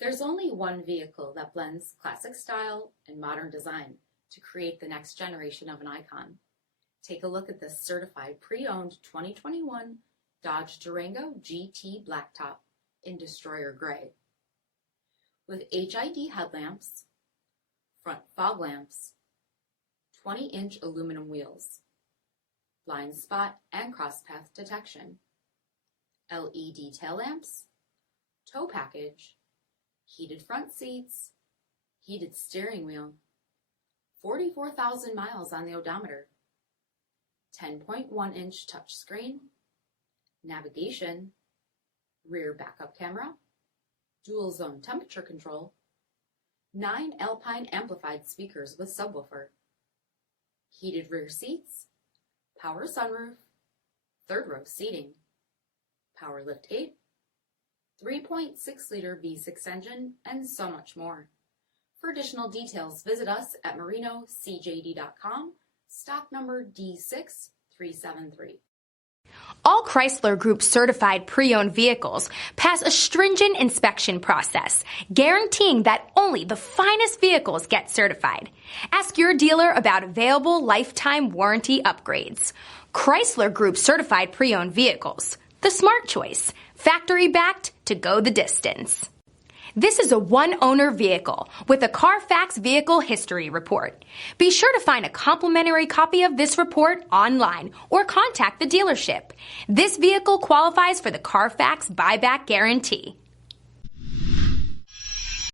There's only one vehicle that blends classic style and modern design to create the next generation of an icon. Take a look at this certified pre-owned 2021 Dodge Durango GT Blacktop in Destroyer Gray. With HID headlamps, front fog lamps, 20-inch aluminum wheels, blind spot and crosspath detection, LED tail lamps, tow package, heated front seats, heated steering wheel, 44,000 miles on the odometer, 10.1-inch touchscreen, navigation, rear backup camera, dual zone temperature control, 9 Alpine amplified speakers with subwoofer, heated rear seats, power sunroof, third row seating, power liftgate, 3.6-liter V6 engine, and so much more. For additional details, visit us at marinocjd.com, stock number D6373. All Chrysler Group certified pre-owned vehicles pass a stringent inspection process, guaranteeing that only the finest vehicles get certified. Ask your dealer about available lifetime warranty upgrades. Chrysler Group certified pre-owned vehicles, the smart choice, factory backed to go the distance. This is a one-owner vehicle with a CARFAX vehicle history report. Be sure to find a complimentary copy of this report online or contact the dealership. This vehicle qualifies for the CARFAX buyback guarantee.